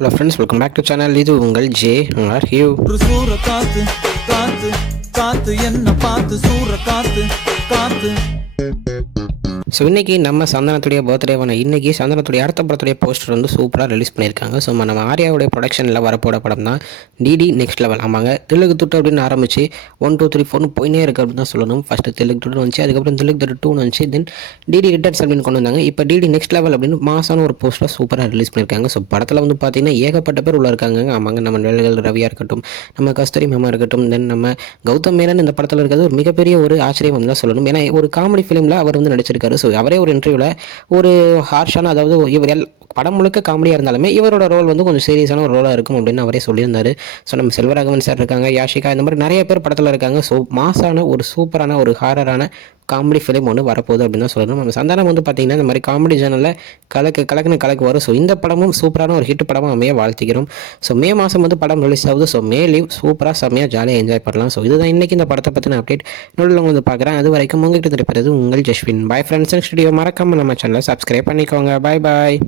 Hello friends, welcome back to channel. இது உங்கள் J R Hugh. சூற காத்து காத்து காத்து என்ன பார்த்து சூற காத்து காத்து. ஸோ இன்றைக்கி நம்ம சந்தனத்துடைய பர்த்டேவான இன்றைக்கி சந்தனத்துடைய அடுத்த படத்துடைய போஸ்டர் வந்து சூப்பராக ரிலீஸ் பண்ணியிருக்காங்க. ஸோ நம்ம ஆர்யாவுடைய ப்ரொடக்ஷனில் வரப்போட படம் தான் டிடி நெக்ஸ்ட் லெவல். ஆமாங்க, தெலுங்கு துட்டு அப்படின்னு ஆரம்பிச்சு 1 2 3 4 போயினே இருக்குது அப்படின்னு தான் சொல்லணும். ஃபஸ்ட்டு தெலுங்கு துட்டு வந்துச்சு, அதுக்கப்புறம் தெலுங்கு துட்டு 2 வந்துச்சு, தென் டிடி ரிட்டர்ன்ஸ் அப்படின்னு கொண்டு வந்தாங்க. இப்போ டிடி நெக்ஸ்ட் லெவல் அப்படின்னு மாசான ஒரு போஸ்டர் சூப்பராக ரிலீஸ் பண்ணியிருக்காங்க. ஸோ படத்தில் வந்து பார்த்திங்கன்னா ஏகப்பட்ட பேர் உள்ள இருக்காங்க. ஆமாங்க, நம்ம நிழல்கள் ரவியாக இருக்கட்டும், நம்ம கஸ்தூரி மாமா இருக்கட்டும், தென் நம்ம கௌதம் மேனன் இந்த படத்தில் இருக்கிறது ஒரு மிகப்பெரிய ஒரு ஆச்சரியம் தான் சொல்லணும். ஏன்னா ஒரு காமெடி ஃபிலிமில் அவர் வந்து நடிச்சிருக்காரு. ஸோ அவரே ஒரு இன்டர்வியூவில் ஒரு ஹார்ஷான, அதாவது இவர் படம் முழுக்க காமெடியாக இருந்தாலுமே இவரோட ரோல் வந்து கொஞ்சம் சீரியஸான ஒரு ரோலாக இருக்கும் அப்படின்னு அவரே சொல்லியிருந்தார். ஸோ நம்ம செல்வராகவன் சார் இருக்காங்க, யாஷிகா, இந்த மாதிரி நிறைய பேர் படத்தில் இருக்காங்க. ஸோ மாசான ஒரு சூப்பரான ஒரு ஹாரரான காமெடி ஃபிலிம் ஒன்று வரப்போகுது அப்படின்னு தான் சொல்லணும். நம்ம சந்தானம் வந்து பார்த்திங்கன்னா இந்த மாதிரி காமெடி ஜேனலில் கலக்கு வரும். ஸோ இந்த படமும் சூப்பரான ஒரு ஹிட் படமாக அமைய வாழ்த்திக்கிறோம். ஸோ மே மாதம் வந்து படம் ரிலீஸ் ஆகுது. ஸோ மே லீவ் சூப்பராக செம்மையாக ஜாலியாக என்ஜாய் பண்ணலாம். ஸோ இதுதான் இன்றைக்கி இந்த படத்தை பற்றின அப்டேட். நூலில் வந்து பார்க்குறேன். அது வரைக்கும் உங்கள்கிட்ட திருப்பது உங்கள் Jaswin. Bye friends. Next video மறக்காமல் நம்ம சேனலை சப்ஸ்கிரைப் பண்ணிக்கோங்க. பாய் பாய்.